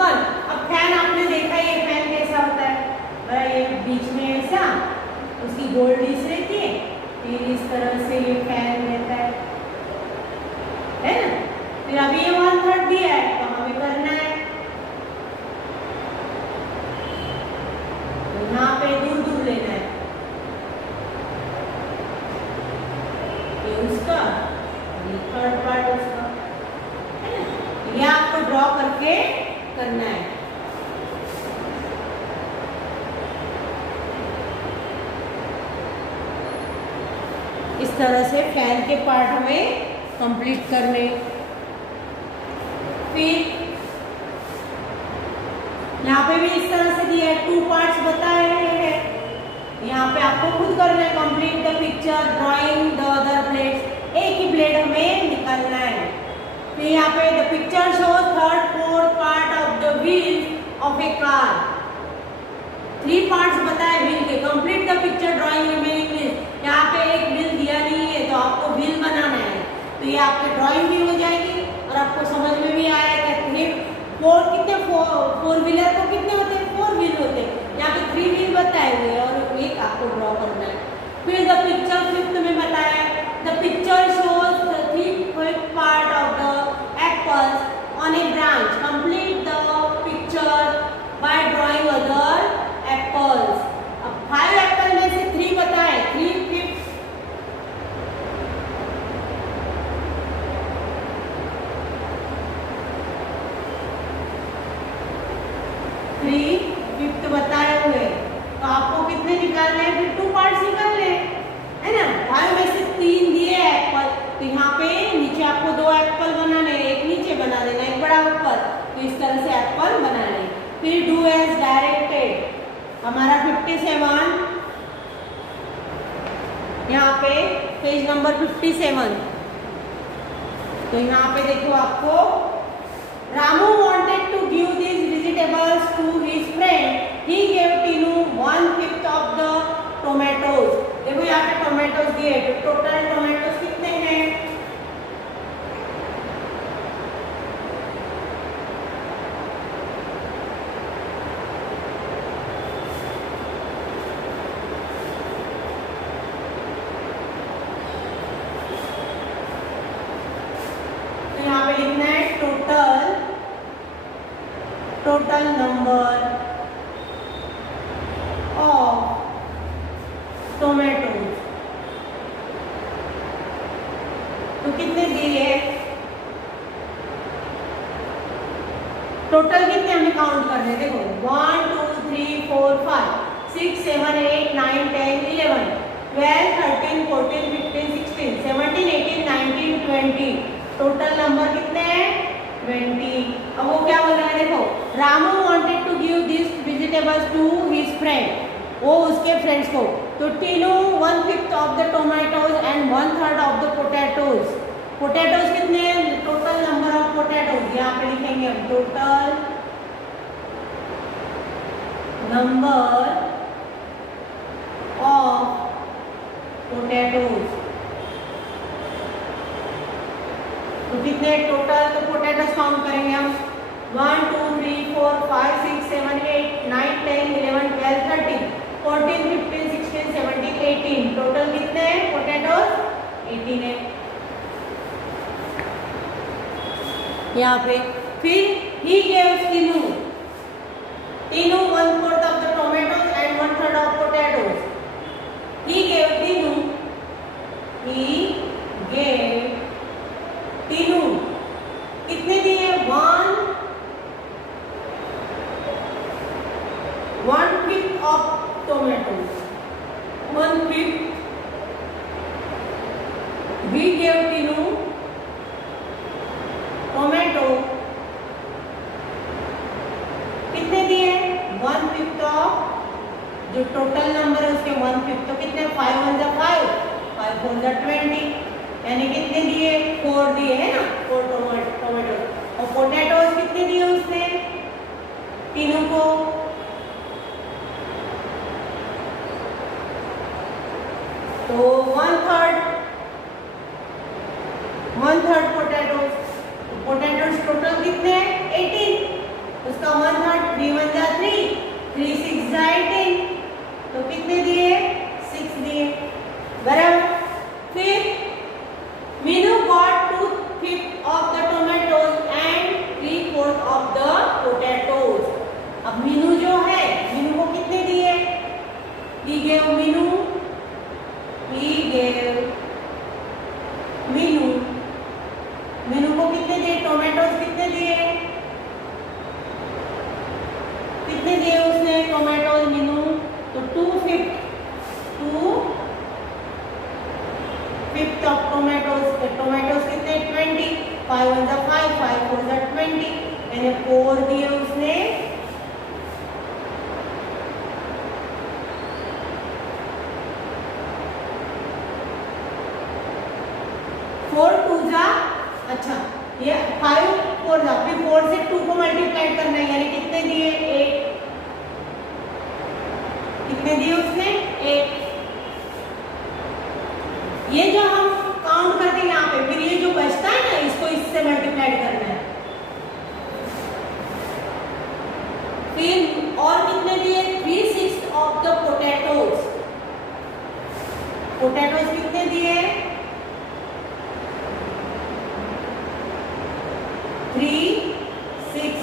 1। अब फैन आपने देखा ये फैन कैसा होता है, ये बीच में ऐसा उसकी गोल डिश रहती है, फिर इस तरह से ये फैन रहता है ना। फिर अभी ये 1/3 दिया है, तो हमें करना है यहाँ पे दूर दूर लेना है, ये उसका, ये 3rd पार्ट उसका है ना। ये आपको ड्रॉ करके करना है। इस तरह से फैन के पार्ट हमें कंप्लीट करने। फिर यहाँ पे भी इस तरह से दिया है, 2 पार्ट्स बताए हैं, यहाँ पे आपको खुद करना है। Complete the picture drawing the other blades, एक ही ब्लेड हमें निकालना है। फिर यहाँ पे the picture shows 3rd 4th part of the wheel of A car. 3 parts बताए व्हील के। Complete the picture drawing remaining wheel, यहाँ पे एक व्हील दिया नहीं है, तो आपको व्हील बनाना है, तो ये आपकी ड्राइंग भी हो जाएगी और आपको समझ में भी आएगा कि 4 व्हीलर को कितने होते हैं, 4 व्हील होते हैं। यहाँ पे 3 व्हील बताए हुए हैं और एक आपको ड्रॉ करना है। फिर द पिक्चर 5th में बताया, the picture shows the 3/5 part of the apples on A branch. Complete the picture bye drawing other apples. अब 5 एप्पल में से 3 बताए, 3/5 बताए हुए, तो आपको कितने निकालने हैं, फिर 2 पार्ट्स निकालने है ना। 5 में से 3 दिए एप्पल, तो यहाँ पे नीचे आपको 2 एप्पल बनाने, एक नीचे बना देना, एक बड़ा ऊपर, तो इस तरह से एप्पल बनाने। फिर डू एज डायरेक्टेड, हमारा 57 यहाँ पे पेज नंबर 57 तो यहाँ पे देखो आपको Ramu wanted to give these vegetables to his friend. He gave Tinu 1/5 of the tomatoes. देखो यहाँ पे टोमेटोज दिए, तो टोटल टोमेटोज कितने हैं? तो यहाँ पे लिखना है टोटल नंबर ऑफ टोमेटोज। तो कितने दिए? टोटल कितने हमें काउंट करने हैं? देखो 1 2 3 4 5 6 7 8 9 10 11 12 13 14 15 16 17 18 19 20। टोटल नंबर कितने हैं? 20। अब वो क्या बोल रहा है? देखो Ramu wanted to give these vegetables to his friend. वो उसके फ्रेंड्स को। तो Tinu 1/5 of the tomatoes and 1/3 of the potatoes. Potatoes कितने हैं? टोटल नंबर ऑफ पोटैटोज यहाँ पे लिखेंगे हम, टोटल नंबर ऑफ पोटैटोज। तो कितने टोटल? तो पोटैटोज काउंट करेंगे हम 1 2 3 4 5 6 7 8 9 10 11 12 13 14 15 16 17 18। टोटल कितने हैं पोटैटोज? 18 है यहाँ पे। फिर he gave Tinu 1/4 of the tomatoes and 1/3 of potatoes. He gave Tinu कितने दिए? 1/5 of tomatoes, 1/5। he gave Tinu tomato कितने दिए? 1/5 ऑफ जो टोटल नंबर है उसके 1/5। तो कितने? 5 1 जा 5 5 4 जा 20, यानी कितने दिए? 4 दिए है ना, 4 टोमेटो। और पोटैटोज कितने दिए उसने तीनों को? तो 1/3 पोटैटोज। पोटैटोज टोटल कितने हैं? 18। उसका 1/3 3 1 जा 3 3 6 जा 18। तो कितने दिए? 6 दिए, बराबर। फिर Meenu got 2/5 of the tomatoes and 3/4 of the potatoes. अब मीनू जो है, मीनू को कितने दिए? he gave मीनू को कितने दिए? टोमेटोज कितने दिए? कितने दिए उसने टोमेटोज मीनू? तो 2/5 ऑफ टोमेटोज। तो टोमेटोज कितने? 20। 5 1 जा 5 5 4 जा 20, यानी 4 दिए उसने। अच्छा ये 5 4 जा, फिर 4 से 2 को मल्टीप्लाई करना है, यानी कितने दिए? 8। कितने दिए उसने? 8। ये जो हम काउंट करते हैं यहाँ पे, फिर ये जो बचता है ना, इसको इससे मल्टीप्लाई करना है। फिर और कितने दिए? 3/6 ऑफ द पोटैटोज। पोटैटोज कितने दिए? 3/6।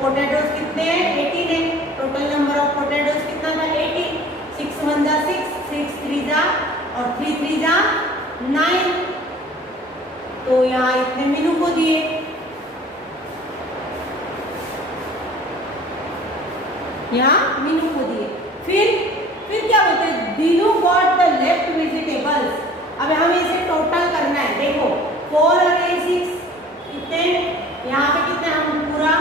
पोटैटोज कितने हैं? 18 है। टोटल नंबर ऑफ पोटैटोज कितना था? 18। 6 1 जा 6 6 3 जा और 3 3 जा 9। तो यहाँ इतने मीनू को दिए। यहाँ मीनू को दिए। फिर क्या बोलते हैं? Dinu got the left vegetables. अब हमें इसे टोटल करना है। देखो 4 और 6 कितने? यहाँ पे कितने? हम पूरा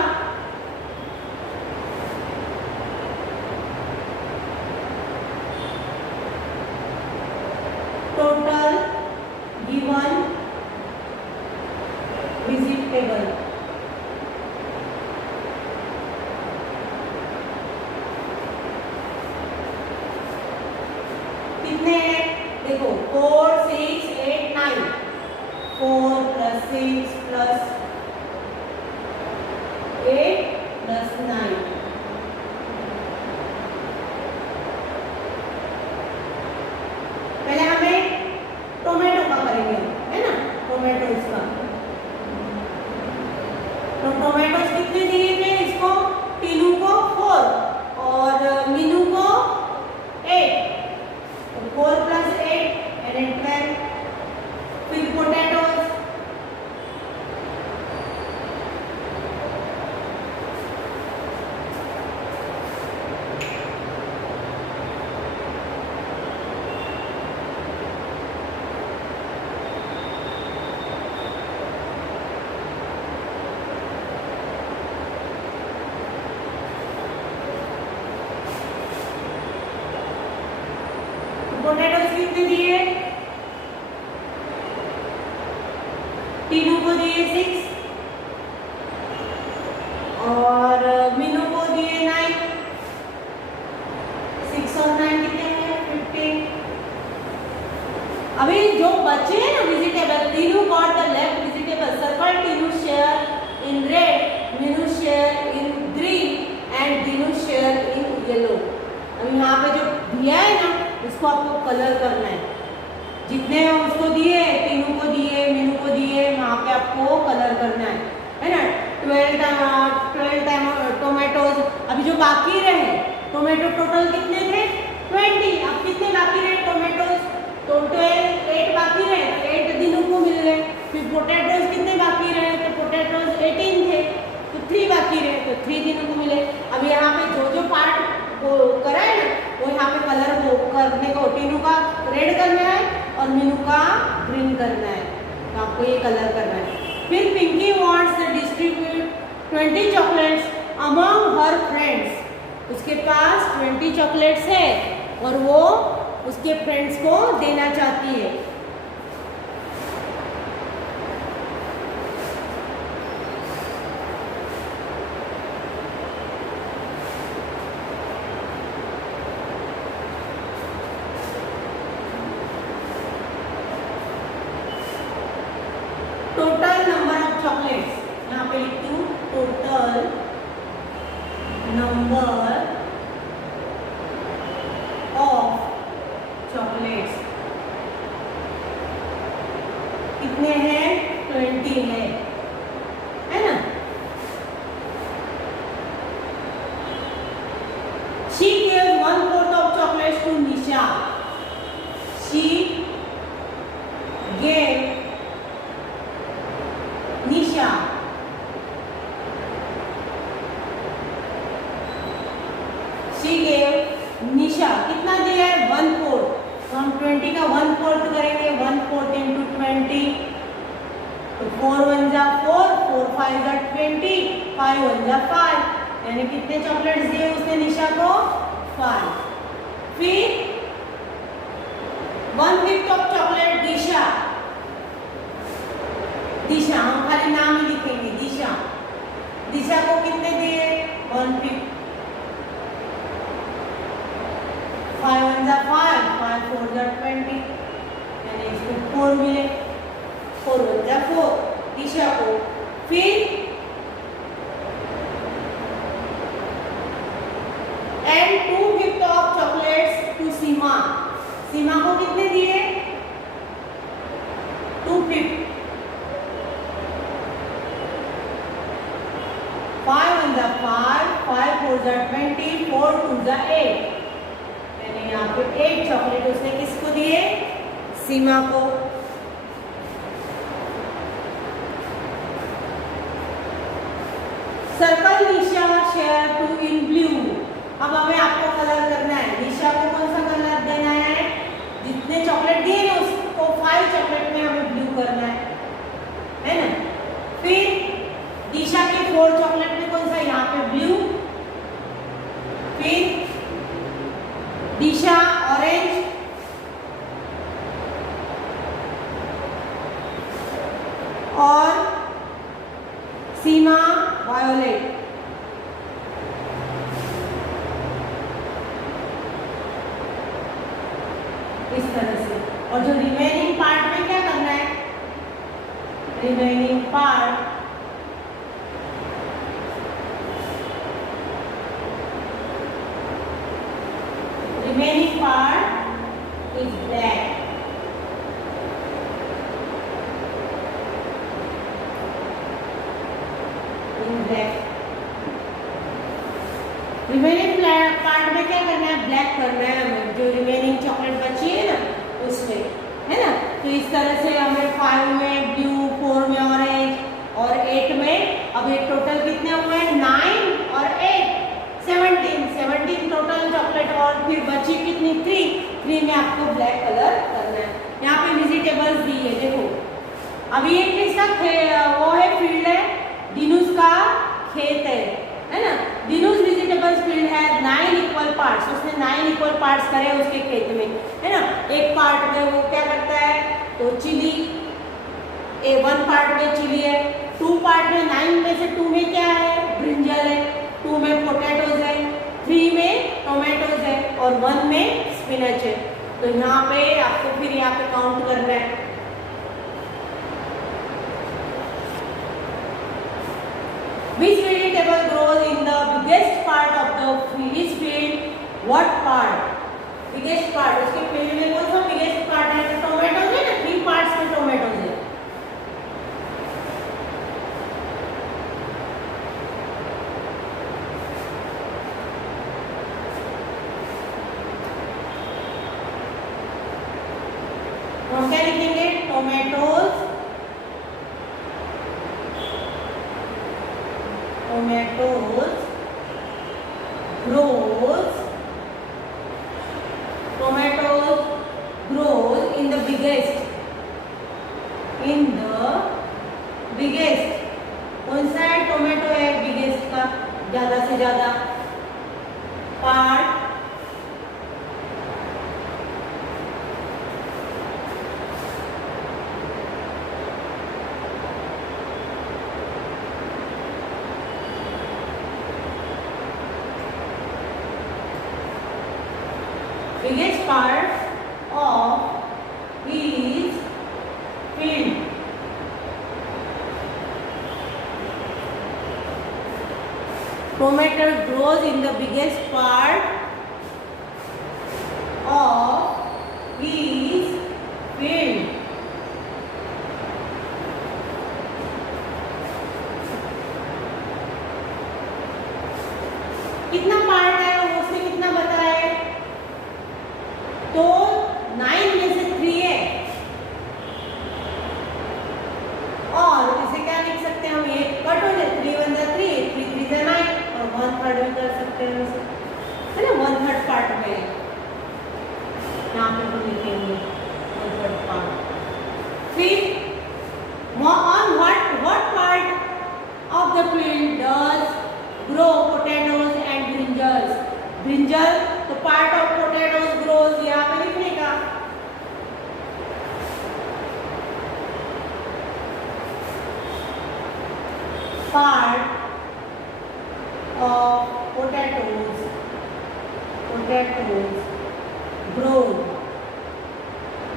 टोटल गिवन टेबल। कितने हैं देखो 4 6 8 9, 4 + 6 + 8 + 9। पहले हमें टोमेटो का करेंगे, है ना, टोमेटोज का। तो टोमेटोज कितने दिए थे इसको, टीनू को 4 और मीनू को 8, तो 4 + 8 यानी 12। फिर पोटैटोज, पोटैटोज कितने दिए, टीनू को दिए 6 और मीनू को दिए 9। 6 और 9 कितने हैं 15। अभी जो बचे हैं ना vegetable, Tinu got the left vegetable circle, Tinu share in red, Meenu share in green and Tinu share in yellow. अब यहाँ पे जो दिया है ना इसको आपको कलर करना है, जितने उसको दिए, टीनू को दिए, मीनू को दिए, वहाँ पे आपको कलर करना है ना। 12 टोमेटोज। अभी जो बाकी रहे टोमेटो टोटल कितने थे 20। अब कितने बाकी रहे टोमेटोज, तो 8 बाकी रहे, 8 दिनों को मिल गए। फिर पोटैटोज कितने बाकी रहे, तो पोटैटोज 18 थे, तो 3 बाकी रहे, तो 3 दिनों को मिले। अब यहाँ पे जो जो पार्ट वो करा है ना वो यहाँ पे कलर वो करने को, टीनू का रेड करना है और मीनू का ग्रीन करना है, तो आपको ये कलर करना है। फिर Pinky wants to distribute 20 chocolates among her friends. उसके पास 20 चॉकलेट्स है और वो उसके फ्रेंड्स को देना चाहती है। टोटल नंबर ऑफ चॉकलेट्स, यहाँ पे लिखती हूँ टोटल नंबर ऑफ चॉकलेट्स कितने हैं 20 है ना। She gave 1/4 of chocolates to Nisha. She gave Nisha she gave Nisha कितना दिया है 1/4, तो हम 20 का 1/4 करेंगे, 1/4 into 20, तो 4 1 जा 4, 4 5 जा 20, 5 1 जा 5, यानी कितने चॉकलेट्स दिए उसने निशा को 5। फिर 1/5 ऑफ चॉकलेट दिशा, दिशा हम खाली नाम ही लिखेंगे दिशा। दिशा को कितने दिए 1/5, 5 1 जा 5, 5 4 जा 20, यानी इसको 4 मिले, 4 1 जा 4 दिशा को। फिर एंड 2/5 ऑफ चॉकलेट्स टू सीमा। सीमा को कितने दिए 2/5, 5 1 जा 5, 5 4 जा 20, 4 2 जा 8, यानी यहाँ पे 8 चॉकलेट उसने किसको दिए सीमा को। Circle Nisha share too in blue. अब हमें आपको कलर करना है, निशा को कौन सा कलर देना है, जितने चॉकलेट दिए ना उसको 5 चॉकलेट में हमें ब्लू करना है ना। फिर दिशा के 4 चॉकलेट में कौन सा, यहाँ पे ब्लू। फिर दिशा ऑरेंज, और सीमा वायोलेट। इस तरह से। और जो रिमेनिंग पार्ट में क्या करना है, remaining part is black. In black. Remaining part में क्या करना है, ब्लैक करना है हमें, जो रिमेनिंग चॉकलेट बची है ना उसमें, है ना। तो इस तरह से हमें 5 में ब्लू, 4 में ऑरेंज और 8 में, अब ये टोटल कितने हुए हैं, 9 और 8 17 टोटल चॉकलेट। और फिर बची कितनी, 3 में आपको ब्लैक कलर करना है। यहाँ पे वेजिटेबल्स दी है, देखो अभी ये किसका वो है, फील्ड है, दिनुस का खेत है ना। दिनुस वेजिटेबल्स फील्ड है 9 इक्वल पार्ट्स, उसने 9 इक्वल पार्ट्स करे उसके खेत में, है ना। एक पार्ट में वो क्या करता है, तो चिली, 1 पार्ट में चिली है, 2 पार्ट में, 9 में से 2 में क्या है, ब्रिंजल है, 2 में पोटैटोज है, 3 में टोमेटोज है और 1 में स्पिनच है। तो यहाँ पे आपको फिर यहाँ पे काउंट करना है। Which vegetable grows in the biggest part of the field? What part? Biggest part, उसके फील्ड में कौन सा बिगेस्ट पार्ट है, तो टोमेटोज है ना, 3 पार्ट्स में टोमेटोज है। हम क्या लिखेंगे, tomatoes grows in the biggest कौन सा है, टोमेटो है बिगेस्ट का, ज्यादा से ज्यादा part biggest part of his field. Tomato grows in the biggest part of his field. कितना पार्ट है, उसने कितना बताया है, तो 9 में से 3 है। और इसे क्या लिख सकते हैं हम, ये कट हो जाए, 3 1 3 3 3 से 9 और 1/3 में कर सकते हैं उसे, है ना, 1/3 पार्ट में यहाँ पे हम लिखेंगे 1/3 पार्ट। फिर on what part of the field does grow potatoes and brinjals? Brinjal, तो पार्ट ऑफ पोटैटोज ग्रोज यहाँ पे लिखने का, पार्ट ऑफ पोटैटोज ग्रोज।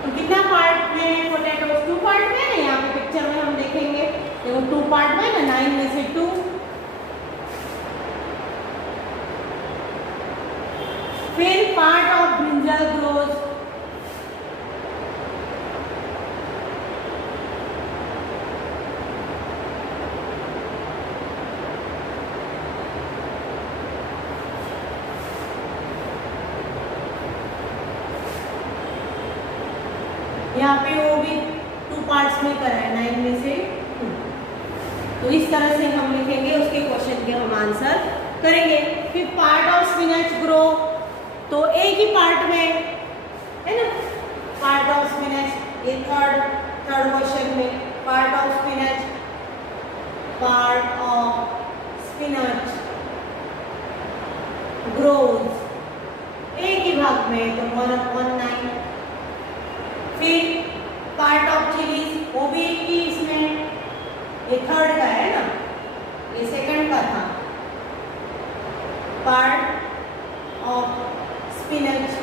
तो कितना पार्ट में है पोटैटोज, 2 पार्ट में है, यहाँ पे पिक्चर में हम देखेंगे, देखो 2 पार्ट में ना, 9 में से 2। फिर पार्ट ऑफ ब्रिंजल ग्रोज, यहाँ पे वो भी 2 पार्ट्स में करा है, 9 में से 2। तो इस तरह से हम लिखेंगे, उसके क्वेश्चन के हम आंसर करेंगे। फिर पार्ट ऑफ स्पिनच ग्रो, तो एक ही पार्ट में है ना, पार्ट ऑफ स्पिनच, ये थर्ड क्वेश्चन में, पार्ट ऑफ स्पिनच ग्रोज, एक ही भाग में, तो 1/9। फिर पार्ट ऑफ चिलीज, वो भी एक ही इसमें, ये थर्ड का है ना, ये सेकंड का था, पार्ट ऑफ स्पिनच।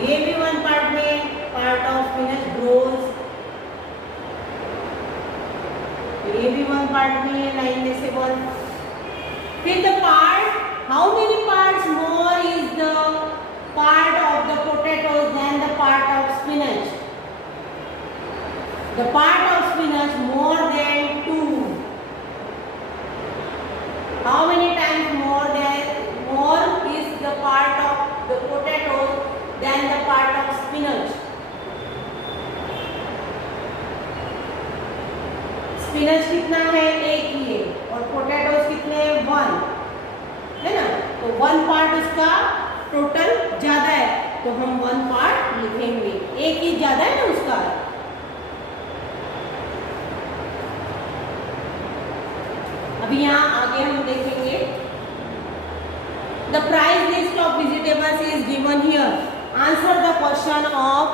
ये भी वन पार्ट में, पार्ट ऑफ स्पिनच ग्रोज। ये भी वन पार्ट में है, 9 में से 1। फिर the part, how many parts more is the part of the potatoes than the part of spinach? The part of spinach more than 2. How many times more is the part of the potatoes than the part of spinach? Spinach कितना है? 1 ही है, और पोटैटोज कितने हैं? 1 है ना। तो 1 पार्ट उसका टोटल ज्यादा है, तो हम 1 पार्ट लिखेंगे, 1 ही ज्यादा है ना उसका। अभी यहाँ आगे हम देखेंगे, the price list of vegetables is given here, answer the question of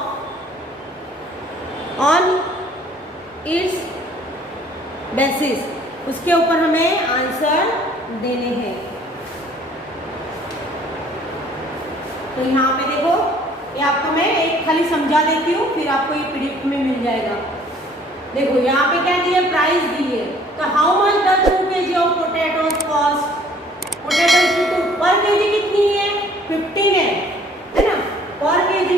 on it's basis, उसके ऊपर हमें आंसर देने हैं। तो यहाँ पे देखो, ये आपको मैं एक खाली समझा देती हूँ, फिर आपको ये पीडीएफ में मिल जाएगा। देखो यहाँ पे क्या दिए, प्राइस दी है, तो how much the 2 kg of potatoes cost? Potatoes की पर केजी कितनी है? 15 है ना, पर केजी